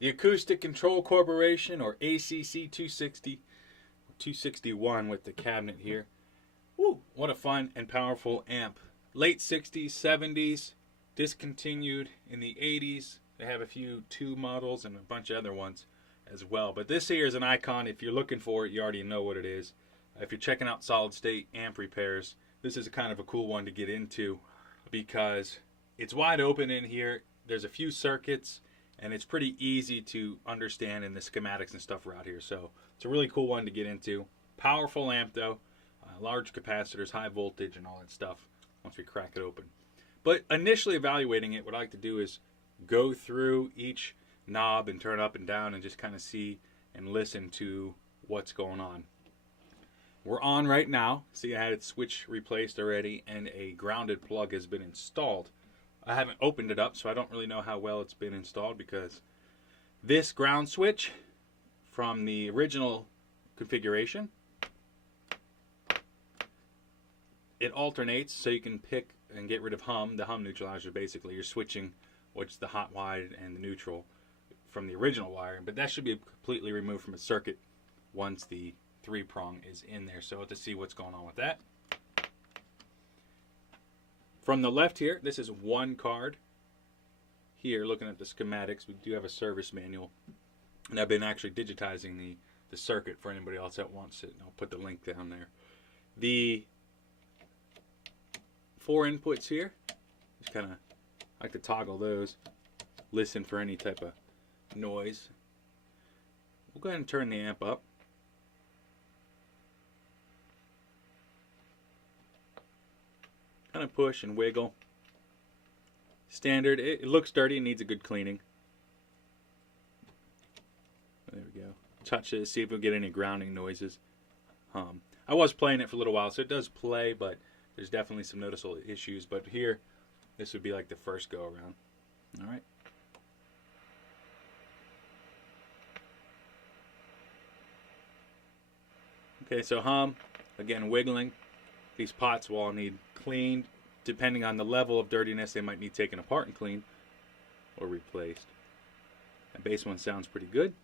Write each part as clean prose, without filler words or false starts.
The Acoustic Control Corporation, or ACC 260, 261 with the cabinet here. Woo! What a fun and powerful amp. Late 60s, 70s, discontinued in the 80s. They have a few 2 models and a bunch of other ones as well. But this here is an icon. If you're looking for it, you already know what it is. If you're checking out solid state amp repairs, this is kind of a cool one to get into because it's wide open in here. There's a few circuits and it's pretty easy to understand in the schematics and stuff around here. So it's a really cool one to get into. Powerful amp though, large capacitors, high voltage and all that stuff once we crack it open. But initially evaluating it, what I like to do is go through each knob and turn up and down and just kind of see and listen to what's going on. We're on right now. See, I had its switch replaced already and a grounded plug has been installed. I haven't opened it up, so I don't really know how well it's been installed because this ground switch from the original configuration, it alternates so you can pick and get rid of hum. The hum neutralizer, basically, you're switching what's the hot wide and the neutral from the original wiring, but that should be completely removed from a circuit once the 3-prong is in there. So to see what's going on with that. From the left here, this is one card. Here, looking at the schematics, we do have a service manual. And I've been actually digitizing the circuit for anybody else that wants it. I'll put the link down there. The 4 inputs here, just kind of like to toggle those. Listen for any type of noise. We'll go ahead and turn the amp up. Kind of push and wiggle. Standard. It looks dirty and needs a good cleaning. There we go. Touch it, see if we'll get any grounding noises. I was playing it for a little while, so it does play, but there's definitely some noticeable issues. But here, this would be like the first go around. All right. Okay, so hum, again, wiggling. These pots will all need cleaned. Depending on the level of dirtiness, they might need taken apart and cleaned or replaced. That bass one sounds pretty good.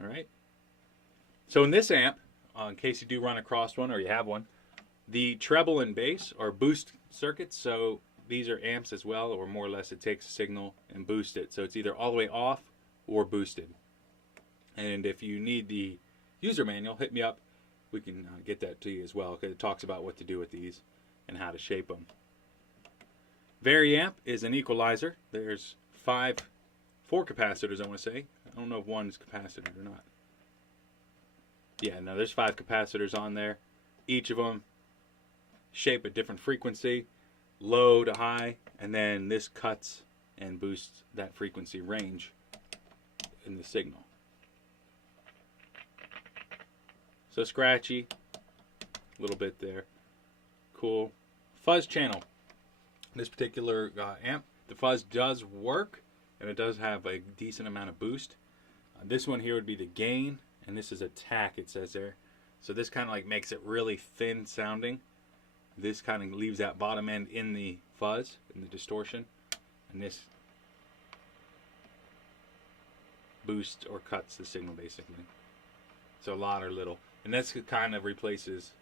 All right. So in this amp, in case you do run across one or you have one, the treble and bass are boost circuits. So these are amps as well, or more or less it takes a signal and boosts it. So it's either all the way off or boosted. And if you need the user manual, hit me up. We can get that to you as well, because it talks about what to do with these and how to shape them. Variamp is an equalizer. There's 4 capacitors, I want to say. I don't know if one's capacitor or not. Yeah, no, there's 5 capacitors on there. Each of them shape a different frequency, low to high, and then this cuts and boosts that frequency range in the signal. So scratchy, a little bit there. Cool. Fuzz channel. This particular amp, the fuzz does work, and it does have a decent amount of boost. This one here would be the gain, and this is attack, it says there. So this kind of like makes it really thin sounding. This kind of leaves that bottom end in the fuzz, in the distortion, and this boosts or cuts the signal basically. So a lot or little. And this kind of replaces,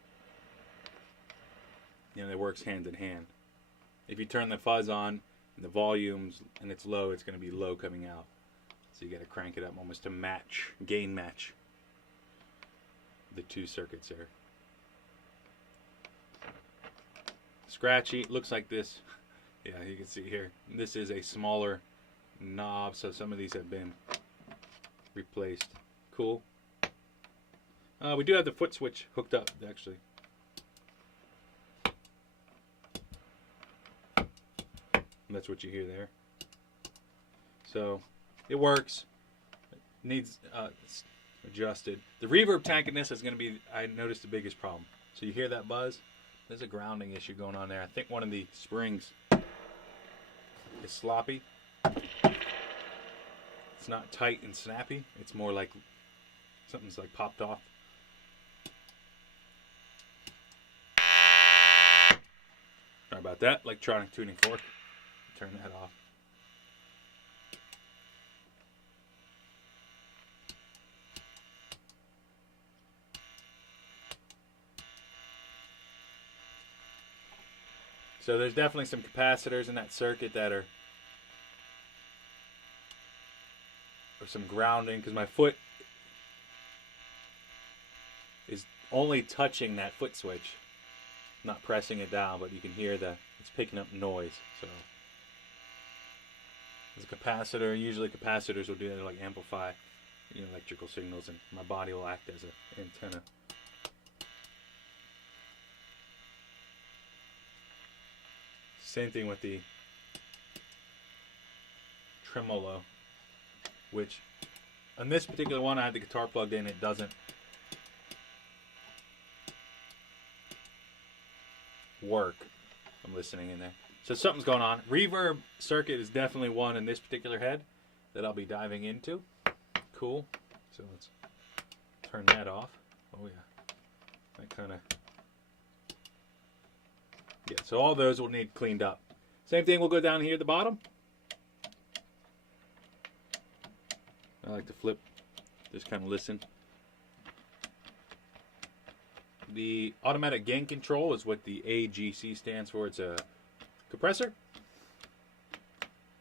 it works hand in hand. If you turn the fuzz on and the volume's and it's low, it's going to be low coming out. So you got to crank it up almost to match, gain match the 2 circuits there. Scratchy, looks like this. Yeah, you can see here. This is a smaller knob, so some of these have been replaced. Cool. We do have the foot switch hooked up, actually. And that's what you hear there. So, it works. It needs adjusted. The reverb tank in this is going to be, I noticed, the biggest problem. So you hear that buzz? There's a grounding issue going on there. I think one of the springs is sloppy. It's not tight and snappy. It's more like something's like popped off. Sorry about that. Electronic tuning fork. Turn that off. So there's definitely some capacitors in that circuit that are, or some grounding, because my foot is only touching that foot switch, not pressing it down, but you can hear it's picking up noise. So there's a capacitor. Usually capacitors will do that to like amplify, you know, electrical signals, and my body will act as an antenna. Same thing with the Tremolo, which on this particular one I had the guitar plugged in. It doesn't work. I'm listening in there. So something's going on. Reverb circuit is definitely one in this particular head that I'll be diving into. Cool. So let's turn that off. Oh yeah. That kind of... Yeah, so all those will need cleaned up. Same thing, we'll go down here at the bottom. I like to flip, just kind of listen. The automatic gain control is what the ACC stands for. It's a compressor.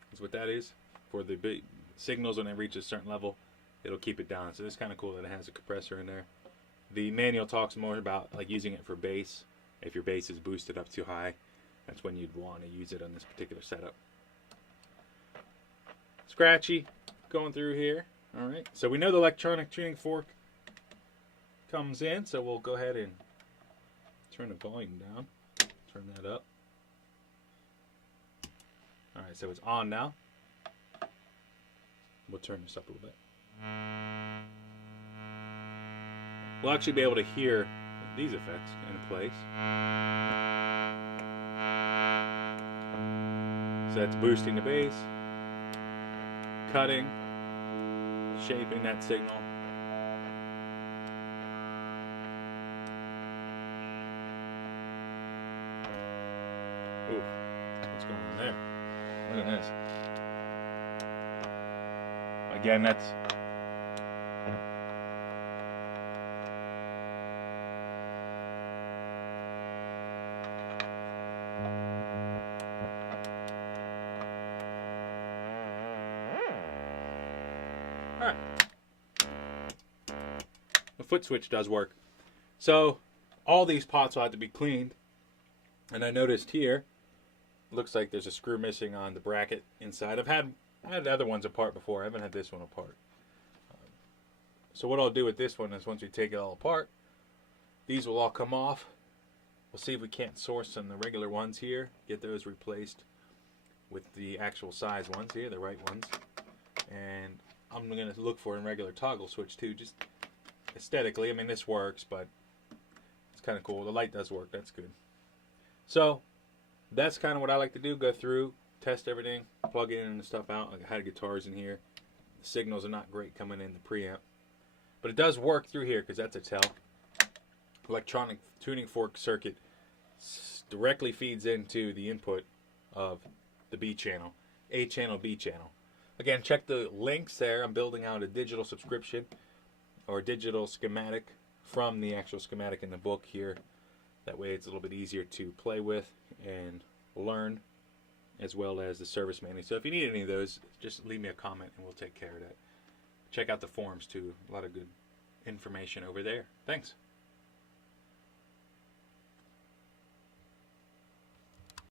That's what that is. For the big signals, when they reach a certain level, it'll keep it down. So it's kind of cool that it has a compressor in there. The manual talks more about like using it for bass. If your bass is boosted up too high, that's when you'd want to use it on this particular setup. Scratchy going through here. All right, so we know the electronic tuning fork comes in, so we'll go ahead and turn the volume down, turn that up. All right, so it's on now. We'll turn this up a little bit. We'll actually be able to hear these effects in place. So that's boosting the bass, cutting, shaping that signal. Ooh, what's going on there? Look at this. Again, that's... Alright. The foot switch does work. So all these pots will have to be cleaned. And I noticed here, looks like there's a screw missing on the bracket inside. I had other ones apart before. I haven't had this one apart. So what I'll do with this one is once we take it all apart, these will all come off. We'll see if we can't source some of the regular ones here, get those replaced with the actual size ones here, the right ones. And I'm going to look for a regular toggle switch too, just aesthetically. I mean, this works, but it's kind of cool. The light does work. That's good. So that's kind of what I like to do. Go through, test everything, plug in and stuff out. Like I had guitars in here. The signals are not great coming in the preamp. But it does work through here because that's a tell. Electronic tuning fork circuit directly feeds into the input of the B channel. A channel, B channel. Again, check the links there. I'm building out a digital subscription or digital schematic from the actual schematic in the book here. That way it's a little bit easier to play with and learn, as well as the service manual. So if you need any of those, just leave me a comment and we'll take care of that. Check out the forums too. A lot of good information over there. Thanks.